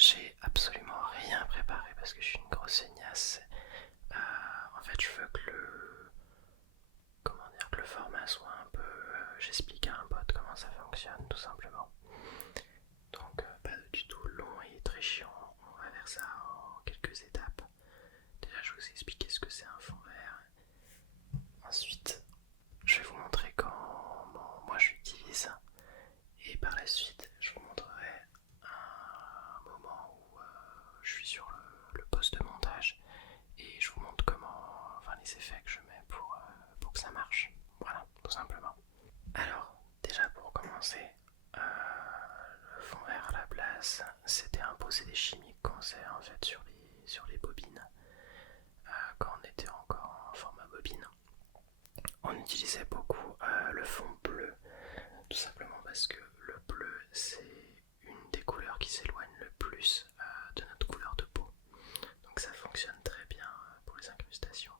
j'ai absolument rien préparé parce que je suis une grosse feignasse. En fait, je veux que le format soit un peu. J'explique à un pote comment ça fonctionne, tout simplement. Donc, pas du tout long et très chiant. On va faire ça en quelques étapes. Déjà, je vais vous expliquer ce que c'est un fond vert. Ensuite, je vais vous montrer comment moi j'utilise. Et par la suite, je vous montrerai un moment où je suis sur le poste de montage et je vous montre les effets que je mets pour que ça marche. Voilà, tout simplement. Alors, déjà pour commencer, le fond vert à la place, c'était imposer des chimiques qu'on sait en fait sur les bobines. Quand on était encore en format bobine, on utilisait beaucoup le fond bleu, tout simplement parce que le bleu c'est une des couleurs qui s'éloigne le plus de notre couleur de peau. Donc ça fonctionne très bien pour les incrustations.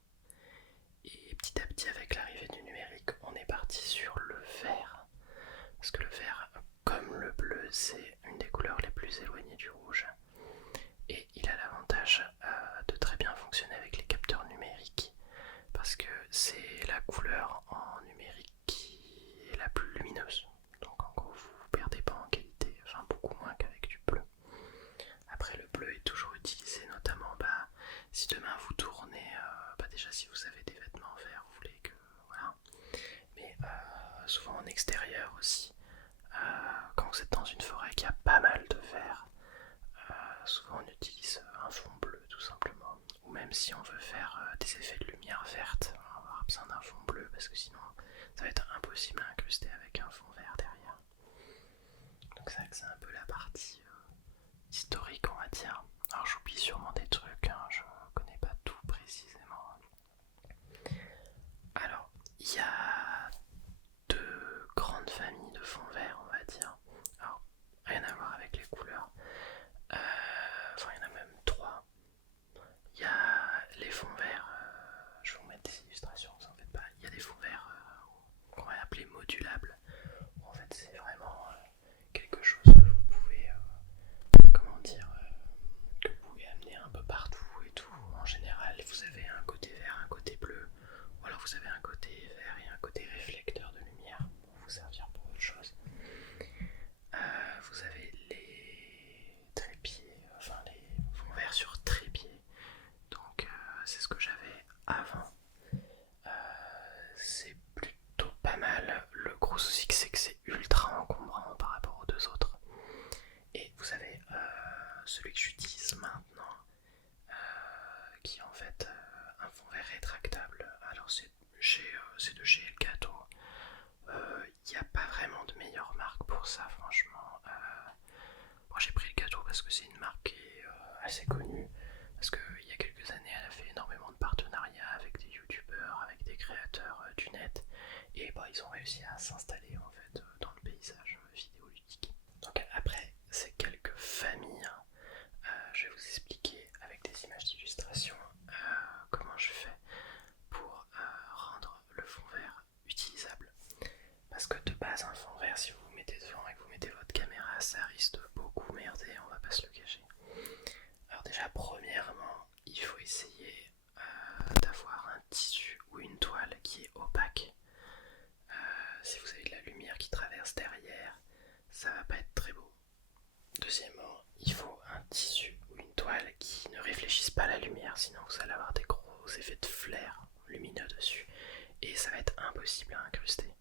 Et petit à petit avec l'arrivée du numérique, on est parti sur le vert. Parce que le vert, comme le bleu, c'est une des couleurs les plus éloignées du rouge. Et il a l'avantage de très bien fonctionner avec les capteurs numériques. Parce que c'est la couleur en numérique qui est la plus lumineuse. Donc en gros, vous ne perdez pas en qualité, enfin beaucoup moins qu'avec du bleu. Après, le bleu est toujours utilisé, notamment si demain vous tournez, déjà si vous avez des vêtements verts, vous voulez que. Voilà. Mais souvent en extérieur aussi. Quand vous êtes dans une forêt qui a pas mal de vert, souvent on utilise un fond bleu tout simplement. Ou même si on veut faire des effets de lumière verte, on va avoir besoin d'un fond bleu parce que sinon ça va être impossible à incruster avec un fond vert derrière. Donc c'est vrai que c'est un peu la partie historique on va dire. Alors j'oublie sûrement des trucs, hein, je connais pas tout précisément. Alors il y a deux grandes familles de fonds verts on va dire. Alors rien à voir avec les couleurs. Enfin il y en a même trois. Il y a les fonds verts, je vais vous mettre des illustrations, vous en faites pas. Il y a des fonds verts qu'on va appeler modulables. En fait c'est vraiment quelque chose que vous pouvez que vous pouvez amener un peu partout et tout. En général, vous avez un côté vert, un côté bleu, ou alors vous avez un côté vert et un côté réflecteur de lumière pour vous servir pour autre chose. Vous avez les trépieds, enfin les fonds verts sur trépied. Donc c'est ce que j'avais avant. C'est plutôt pas mal. Le gros souci c'est que c'est ultra encombrant par rapport aux deux autres. Et vous avez celui que j'utilise maintenant, qui est en fait un fond vert rétractable. Alors c'est de chez Elgato. Il n'y a pas vraiment de meilleure marque pour ça, franchement. Moi j'ai pris Elgato parce que c'est une marque qui est assez connue. Parce qu'il y a quelques années, elle a fait énormément de partenariats avec des youtubeurs, avec des créateurs du net. Et ils ont réussi à s'installer en fait dans le paysage vidéoludique. Donc après ces quelques familles, je vais vous expliquer avec des images d'illustration comment je fais pour rendre le fond vert utilisable. Parce que de base un fond vert, si vous vous mettez devant et que vous mettez votre caméra, ça risque de beaucoup merder, on va pas se le cacher. Alors déjà premièrement, il faut essayer d'avoir un tissu ou une toile qui est opaque. Si vous avez de la lumière qui traverse derrière, ça va pas être très beau. Deuxièmement, il faut un tissu ou une toile qui ne réfléchisse pas la lumière, sinon vous allez avoir des gros effets de flair lumineux dessus et ça va être impossible à incruster.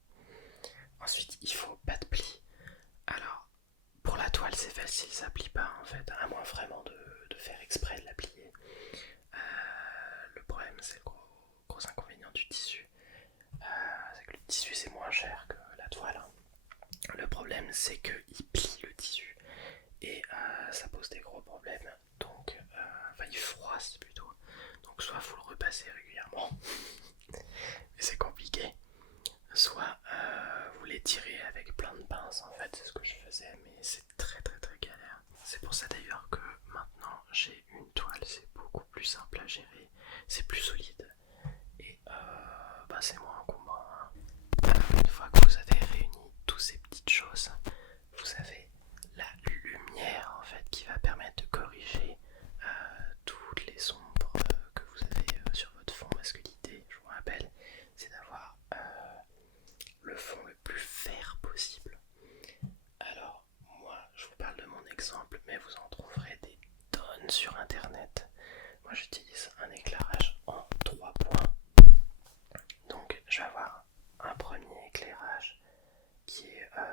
Ensuite, il faut pas de plis. Alors, pour la toile, c'est facile, ça plie pas en fait, à moins vraiment de faire exprès de la plier. Le problème, c'est le gros inconvénient du tissu. C'est que le tissu, c'est moins cher que la toile. Le problème, c'est qu'il plie le tissu et ça pose des gros problèmes. Donc, il froisse plutôt. Donc, soit vous le repassez régulièrement, mais c'est compliqué. Soit vous les tirez avec plein de pinces, en fait, c'est ce que je faisais, mais c'est très très très galère. C'est pour ça d'ailleurs que maintenant j'ai une toile, c'est beaucoup plus simple à gérer, c'est plus solide et c'est moins encombrant. Une fois que vous avez réuni toutes ces petites choses, vous avez la lumière en fait qui va permettre de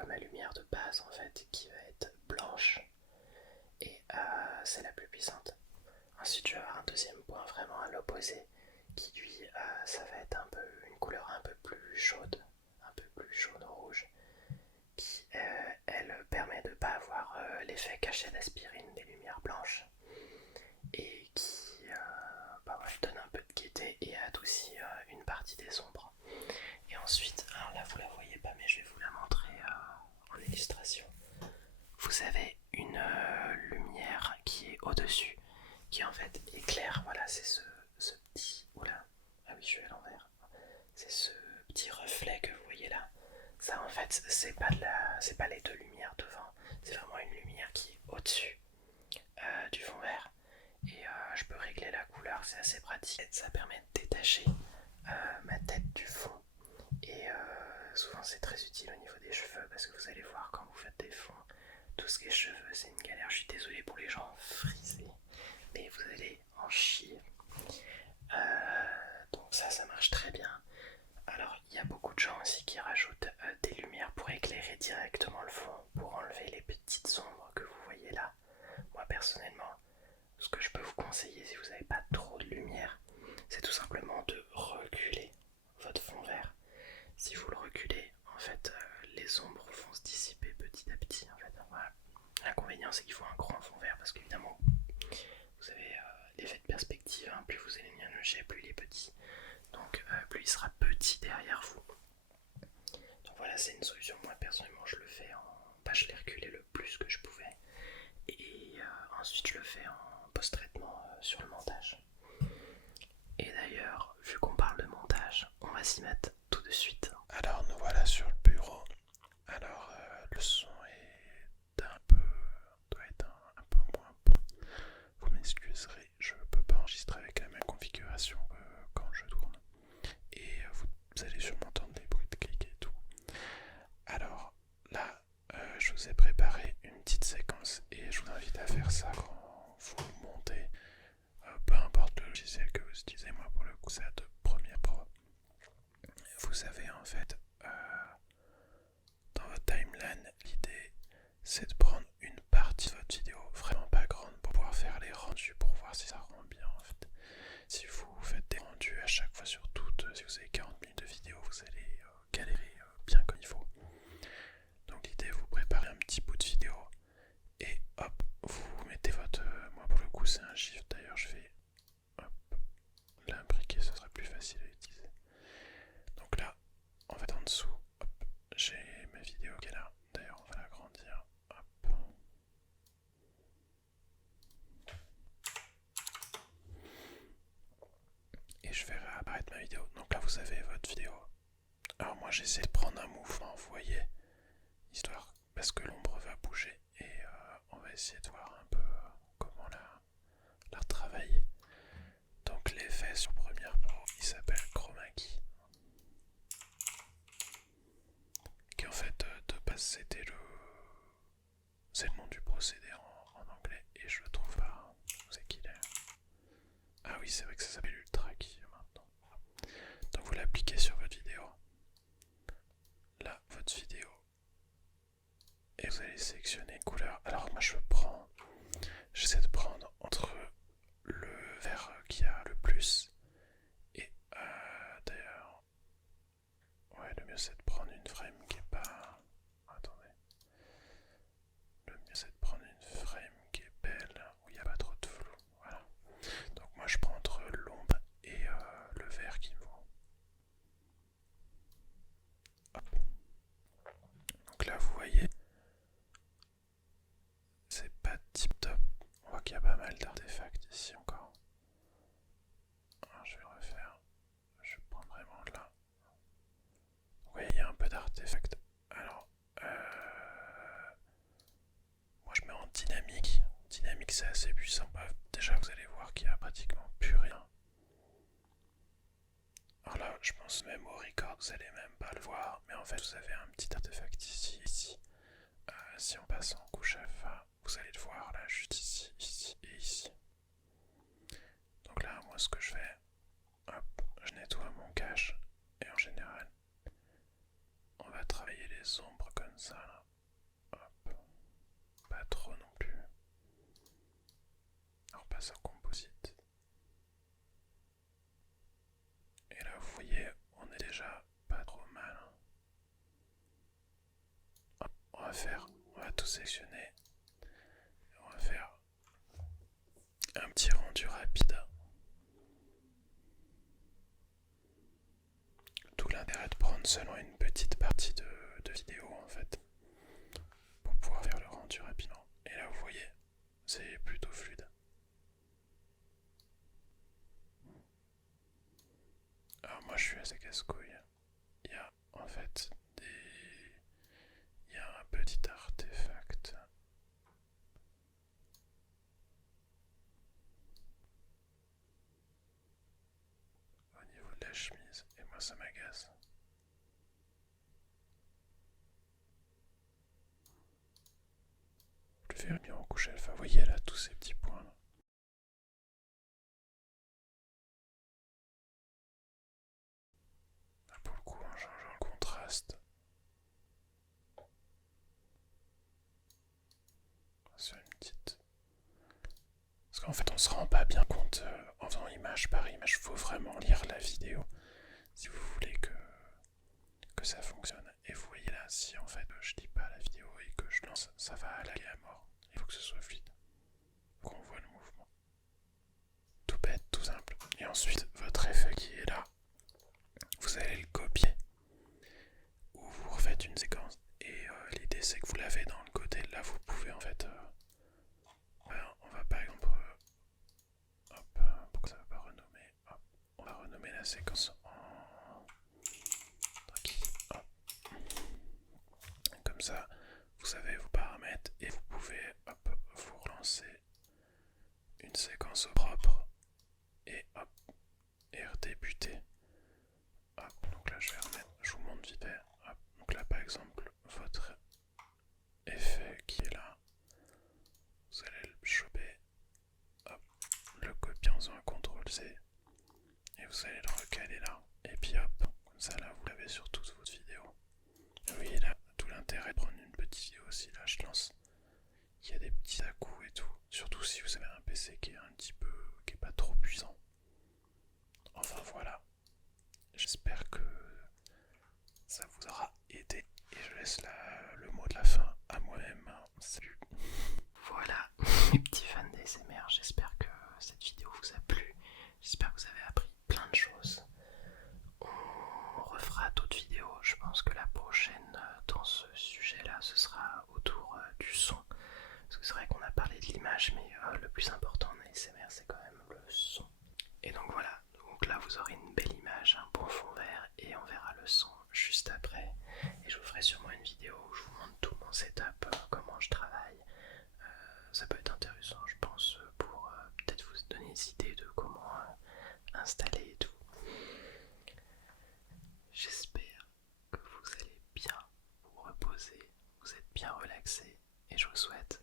ma lumière de base en fait qui va être blanche et c'est la plus puissante. Ensuite je vais avoir un deuxième point vraiment à l'opposé qui lui ça va être un peu une couleur un peu plus chaude, un peu plus jaune rouge, qui elle permet de ne pas avoir l'effet caché d'aspirine des lumières blanches et qui donne un peu de gaieté et adoucit une partie des ombres. Et ensuite, alors là vous la voyez pas mais je vais vous la montrer en illustration. Vous avez une lumière qui est au-dessus, qui en fait éclaire, voilà c'est ce petit... Oula, ah oui je suis à l'envers. C'est ce petit reflet que vous voyez là. Ça en fait c'est pas les deux lumières devant, c'est vraiment une lumière qui est au-dessus du fond vert. Et je peux régler la couleur, c'est assez pratique. Ça permet de détacher ma tête du fond. Et souvent c'est très utile au niveau des cheveux parce que vous allez voir quand vous faites des fonds, tout ce qui est cheveux c'est une galère. Je suis désolé pour les gens frisés, mais vous allez en chier. Donc ça marche très bien. Alors il y a beaucoup de gens aussi qui rajoutent des lumières pour éclairer directement le fond, pour enlever les petites ombres que vous voyez là. Moi personnellement, ce que je peux vous conseiller si vous n'avez pas trop de lumière, c'est tout simplement de reculer votre fond vert. Si vous le reculez, en fait, les ombres vont se dissiper petit à petit. En fait. Voilà. L'inconvénient, c'est qu'il faut un grand fond vert parce qu'évidemment, vous avez l'effet de perspective. Hein, plus vous éloignez, plus il est petit. Donc, plus il sera petit derrière vous. Donc voilà, c'est une solution. Moi, personnellement, je le fais je l'ai reculé le plus que je pouvais. Et ensuite, je le fais en post-traitement sur le montage. Et d'ailleurs, vu qu'on parle de montage, on va s'y mettre tout de suite. Alors nous voilà sur le bureau. Alors le son doit être un peu moins bon. Vous m'excuserez, je ne peux pas enregistrer avec la même configuration quand je tourne. Et vous allez sûrement entendre des bruits de clics et tout. Alors là, je vous ai préparé une petite séquence et je vous invite à faire ça quand vous montez. Peu importe le logiciel que vous utilisez, moi pour le coup c'est Adobe Premiere Pro. Vous avez en fait dans votre timeline, l'idée c'est de prendre une partie de votre vidéo vraiment pas grande pour pouvoir faire les rendus, pour voir si ça rend bien en fait. Si vous faites des rendus à chaque fois sur toutes, si vous avez 40 minutes de vidéo, vous allez galérer bien comme il faut. Donc l'idée, vous préparez un petit bout de vidéo et hop, vous mettez votre... moi pour le coup c'est un GIF, d'ailleurs je vais l'imbriquer, ce sera plus facile à utiliser. Donc là, en fait en dessous, hop, j'ai ma vidéo qui est là. D'ailleurs on va l'agrandir. Hop. Et je fais réapparaître ma vidéo. Donc là vous avez votre vidéo. Alors moi j'essaie de prendre un mouvement, vous voyez, histoire, parce que l'ombre va bouger. Et on va essayer de voir un peu comment la retravailler. Donc l'effet sur Premiere Pro, il s'appelle Chroma Key. Qui en fait de base c'est le nom du procédé en anglais et je le trouve pas. Où c'est qu'il est? Ah oui, c'est vrai que ça s'appelle Ultra Key maintenant. Donc vous l'appliquez sur votre vidéo. Là, votre vidéo. Et vous allez sélectionner une couleur. Alors moi j'essaie de prendre entre le vert qui a le plus et d'ailleurs, ouais, le mieux c'est de prendre une frame qui est pas... Attendez. Le mieux c'est de prendre une frame qui est belle, où il n'y a pas trop de flou. Voilà. Donc moi je prends entre l'ombre et le vert qui me vaut. Hop. Donc là vous voyez, c'est pas tip top. On voit qu'il y a pas mal d'artefacts ici encore. Alors je vais le refaire. Je vais prendre vraiment là. Vous voyez, il y a un peu d'artefacts. Alors, moi je mets en dynamique. Dynamique c'est assez puissant. Déjà vous allez voir qu'il n'y a pratiquement plus rien. Alors là je pense même au record, vous allez même pas le voir. Mais en fait vous avez un petit artefact ici. Si on passe en couche alpha, vous allez le voir là juste ici et ici. Donc là moi ce que je fais, hop, je nettoie mon cache. Et en général, on va travailler les ombres comme ça. passe en composite. Et là vous voyez, on est déjà pas trop mal. Hop, on va tout sélectionner. On va faire un petit rendu rapide. Tout l'intérêt de prendre seulement une petite partie de vidéo en fait, pour pouvoir faire le rendu rapidement. Et là vous voyez, c'est plutôt fluide. Alors moi je suis assez casse-couille. Il y a en fait il y a un petit artefact. Au niveau de la chemise, et moi ça m'agace. Je le fais mieux en couche alpha, vous voyez là tous ces petits points là. Là pour le coup en changeant le contraste, sur une petite... Parce qu'en fait on se rend pas bien compte en faisant image par image, faut vraiment lire la vidéo si vous voulez que ça fonctionne. Et vous voyez là, si en fait je lis pas la vidéo et que je lance, ça va laguer à mort. Il faut que ce soit fluide, faut qu'on voit le mouvement. Tout bête, tout simple. Et ensuite, votre effet qui est là, vous allez le copier, ou vous refaites une séquence. Et l'idée c'est que vous l'avez dans le côté. Là, vous pouvez en fait... on va par exemple... hop, pourquoi ça va pas renommer? Hop, on va renommer la séquence en... Hop. Comme ça, vous savez vos paramètres et vous pouvez hop, vous relancer une séquence au propre et hop, et redébuter. Hop, donc là je vais remettre, je vous montre vite fait. Hop, donc là par exemple, votre effet qui est là, vous allez le choper, hop, le copier en faisant un CTRL-C et vous allez le recaler là. Et puis hop, comme ça là vous l'avez sur toute votre vidéo. Et vous voyez là, tout l'intérêt de prendre une petite vidéo aussi, là je lance. Il y a des petits à-coups et tout, surtout si vous avez un PC qui est un petit peu, qui est pas trop puissant. Enfin voilà, j'espère que ça vous aura aidé et je laisse le mot de la fin à moi-même. Salut. Voilà, mes petits fans d'ASMR, j'espère que cette vidéo vous a plu, j'espère que vous avez appris plein de choses. On refera d'autres vidéos, je pense que la prochaine dans ce sujet-là, ce sera autour du son. Parce que c'est vrai qu'on a parlé de l'image, mais le plus important en ASMR, c'est quand même le son. Et donc voilà, donc là vous aurez une belle image, un bon fond vert, et on verra le son juste après. Et je vous ferai sûrement une vidéo où je vous montre tout mon setup, comment je travaille. Ça peut être intéressant, je pense, pour peut-être vous donner des idées de comment installer et tout. J'espère que vous allez bien vous reposer, vous êtes bien relaxé, et je vous souhaite